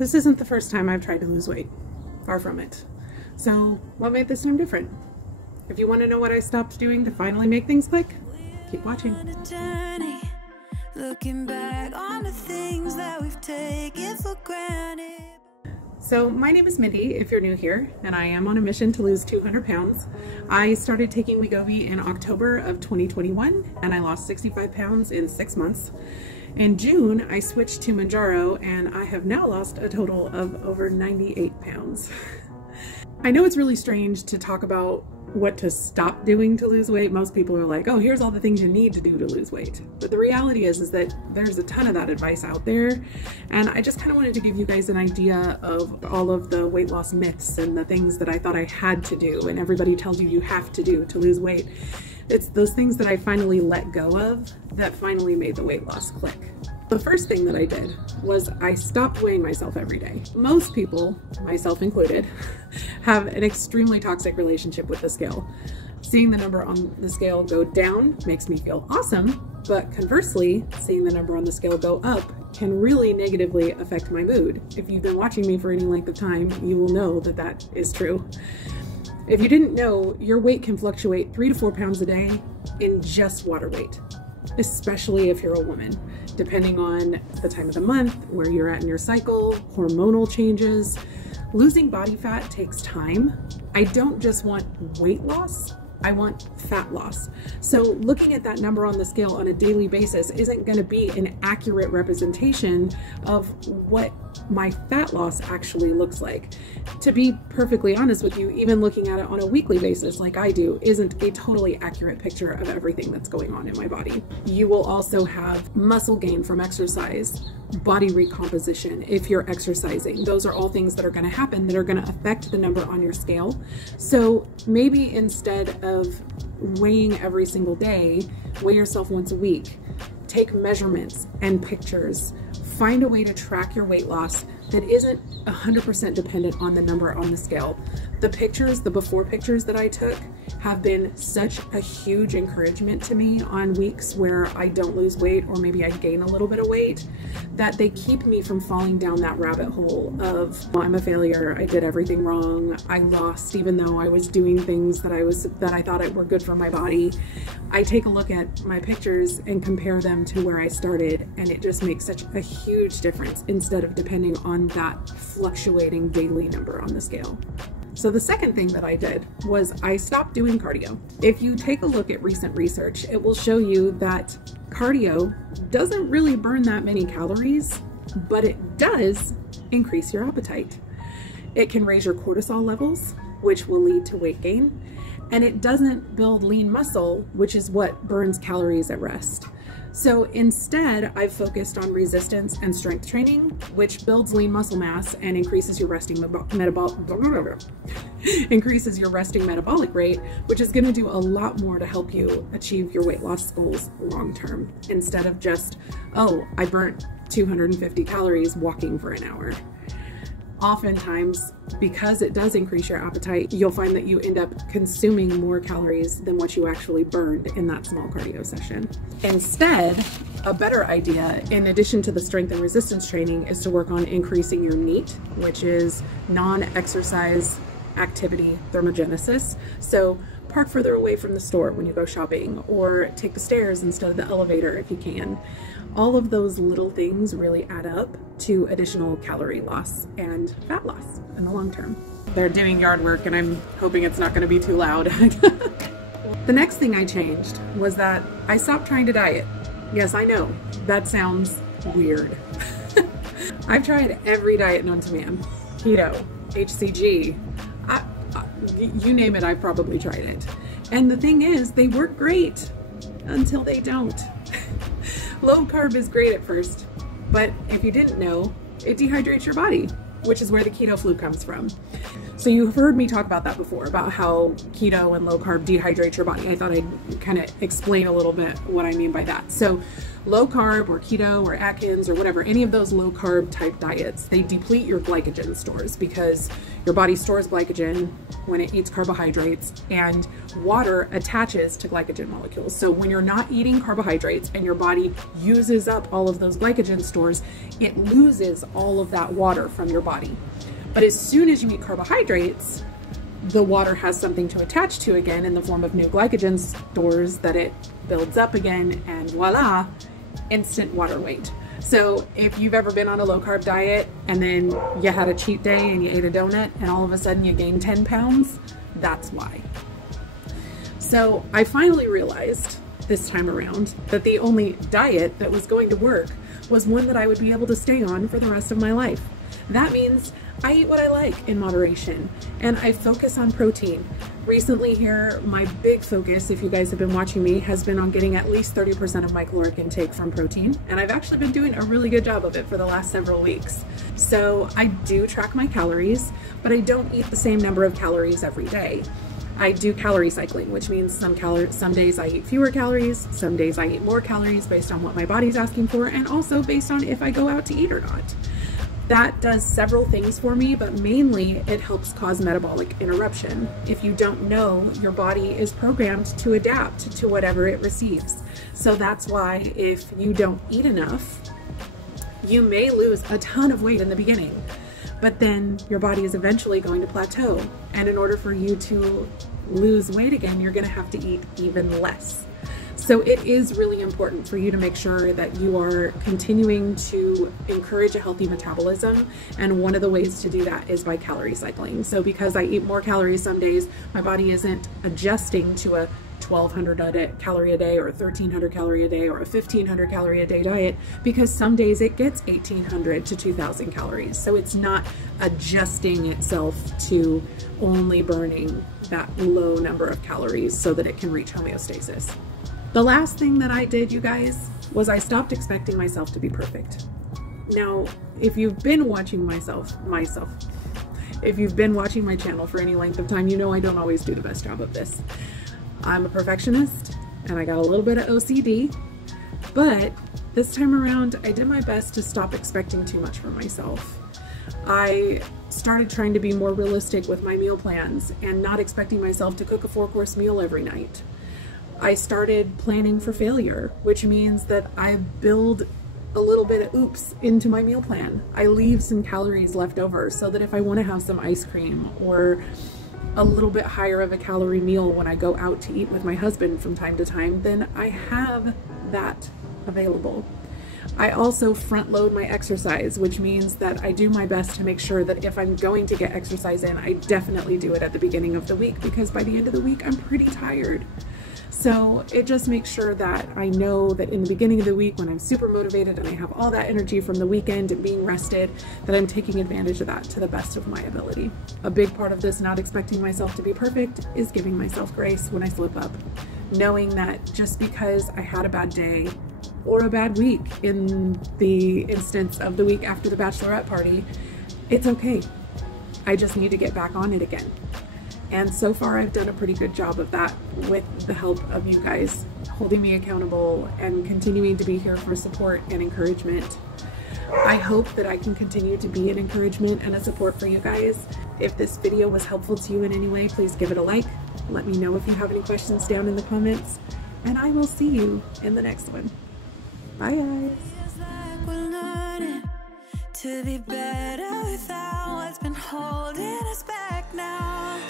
This isn't the first time I've tried to lose weight. Far from it. So what made this time different? If you want to know what I stopped doing to finally make things click, keep watching. Looking back on the things that we've taken for granted. So my name is Mindy, if you're new here, and I am on a mission to lose 200 pounds. I started taking Wegovy in October of 2021, and I lost 65 pounds in 6 months. In June, I switched to Mounjaro, and I have now lost a total of over 98 pounds. I know it's really strange to talk about what to stop doing to lose weight. Most people are like, oh, here's all the things you need to do to lose weight. But the reality is that there's a ton of that advice out there. And I just kind of wanted to give you guys an idea of all of the weight loss myths and the things that I thought I had to do and everybody tells you have to do to lose weight. It's those things that I finally let go of that finally made the weight loss click. The first thing that I did was I stopped weighing myself every day. Most people, myself included, have an extremely toxic relationship with the scale. Seeing the number on the scale go down makes me feel awesome, but conversely, seeing the number on the scale go up can really negatively affect my mood. If you've been watching me for any length of time, you will know that that is true. If you didn't know, your weight can fluctuate 3 to 4 pounds a day in just water weight, especially if you're a woman, depending on the time of the month, where you're at in your cycle, hormonal changes. Losing body fat takes time. I don't just want weight loss, I want fat loss. So looking at that number on the scale on a daily basis isn't going to be an accurate representation of what my fat loss actually looks like. To be perfectly honest with you, even looking at it on a weekly basis like I do isn't a totally accurate picture of everything that's going on in my body. You will also have muscle gain from exercise, body recomposition if you're exercising. Those are all things that are going to happen that are going to affect the number on your scale. So maybe instead of weighing every single day, weigh yourself once a week. Take measurements and pictures. Find a way to track your weight loss that isn't 100% dependent on the number on the scale. The pictures, the before pictures that I took have been such a huge encouragement to me on weeks where I don't lose weight or maybe I gain a little bit of weight, that they keep me from falling down that rabbit hole of, well, I'm a failure, I did everything wrong, I lost even though I was doing things that I thought were good for my body. I take a look at my pictures and compare them to where I started, and it just makes such a huge difference instead of depending on that fluctuating daily number on the scale. So the second thing that I did was I stopped doing cardio. If you take a look at recent research, it will show you that cardio doesn't really burn that many calories, but it does increase your appetite. It can raise your cortisol levels, which will lead to weight gain, and it doesn't build lean muscle, which is what burns calories at rest. So instead, I've focused on resistance and strength training, which builds lean muscle mass and increases your resting metabolic rate, which is going to do a lot more to help you achieve your weight loss goals long term, instead of just, oh, I burnt 250 calories walking for an hour. Oftentimes, because it does increase your appetite, you'll find that you end up consuming more calories than what you actually burned in that small cardio session. Instead, a better idea, in addition to the strength and resistance training, is to work on increasing your NEAT, which is non-exercise activity thermogenesis. So park further away from the store when you go shopping, or take the stairs instead of the elevator if you can. All of those little things really add up to additional calorie loss and fat loss in the long term. They're doing yard work and I'm hoping it's not going to be too loud. The next thing I changed was that I stopped trying to diet. Yes, I know, that sounds weird. I've tried every diet known to man. Keto, HCG, you name it, I've probably tried it. And the thing is, they work great until they don't. Low carb is great at first, but if you didn't know, it dehydrates your body, which is where the keto flu comes from. So you've heard me talk about that before, about how keto and low carb dehydrate your body. I thought I'd kind of explain a little bit what I mean by that. So low carb or keto or Atkins or whatever, any of those low carb type diets, they deplete your glycogen stores because your body stores glycogen when it eats carbohydrates, and water attaches to glycogen molecules. So when you're not eating carbohydrates and your body uses up all of those glycogen stores, it loses all of that water from your body. But as soon as you eat carbohydrates, the water has something to attach to again in the form of new glycogen stores that it builds up again, and voila, instant water weight. So if you've ever been on a low carb diet and then you had a cheat day and you ate a donut and all of a sudden you gained 10 pounds, that's why. So I finally realized this time around that the only diet that was going to work was one that I would be able to stay on for the rest of my life. That means I eat what I like in moderation, and I focus on protein. Recently here, my big focus, if you guys have been watching me, has been on getting at least 30% of my caloric intake from protein, and I've actually been doing a really good job of it for the last several weeks. So I do track my calories, but I don't eat the same number of calories every day. I do calorie cycling, which means some days I eat fewer calories, some days I eat more calories based on what my body's asking for, and also based on if I go out to eat or not. That does several things for me, but mainly it helps cause metabolic interruption. If you don't know, your body is programmed to adapt to whatever it receives. So that's why if you don't eat enough, you may lose a ton of weight in the beginning, but then your body is eventually going to plateau. And in order for you to lose weight again, you're gonna have to eat even less. So it is really important for you to make sure that you are continuing to encourage a healthy metabolism. And one of the ways to do that is by calorie cycling. So because I eat more calories some days, my body isn't adjusting to a 1,200 calorie a day or 1,300 calorie a day or a 1,500 calorie a day diet, because some days it gets 1,800 to 2,000 calories. So it's not adjusting itself to only burning that low number of calories so that it can reach homeostasis. The last thing that I did, you guys, was I stopped expecting myself to be perfect. Now, if you've been watching if you've been watching my channel for any length of time, you know I don't always do the best job of this. I'm a perfectionist and I got a little bit of OCD, but this time around I did my best to stop expecting too much from myself. I started trying to be more realistic with my meal plans and not expecting myself to cook a 4-course meal every night. I started planning for failure, which means that I build a little bit of oops into my meal plan. I leave some calories left over so that if I want to have some ice cream or a little bit higher of a calorie meal when I go out to eat with my husband from time to time, then I have that available. I also front load my exercise, which means that I do my best to make sure that if I'm going to get exercise in, I definitely do it at the beginning of the week, because by the end of the week, I'm pretty tired. So it just makes sure that I know that in the beginning of the week, when I'm super motivated and I have all that energy from the weekend and being rested, that I'm taking advantage of that to the best of my ability. A big part of this not expecting myself to be perfect is giving myself grace when I slip up. Knowing that just because I had a bad day or a bad week in the instance of the week after the bachelorette party, it's okay. I just need to get back on it again. And so far I've done a pretty good job of that with the help of you guys holding me accountable and continuing to be here for support and encouragement. I hope that I can continue to be an encouragement and a support for you guys. If this video was helpful to you in any way, please give it a like. Let me know if you have any questions down in the comments, and I will see you in the next one. Bye guys. To be better without what's been holding us back now.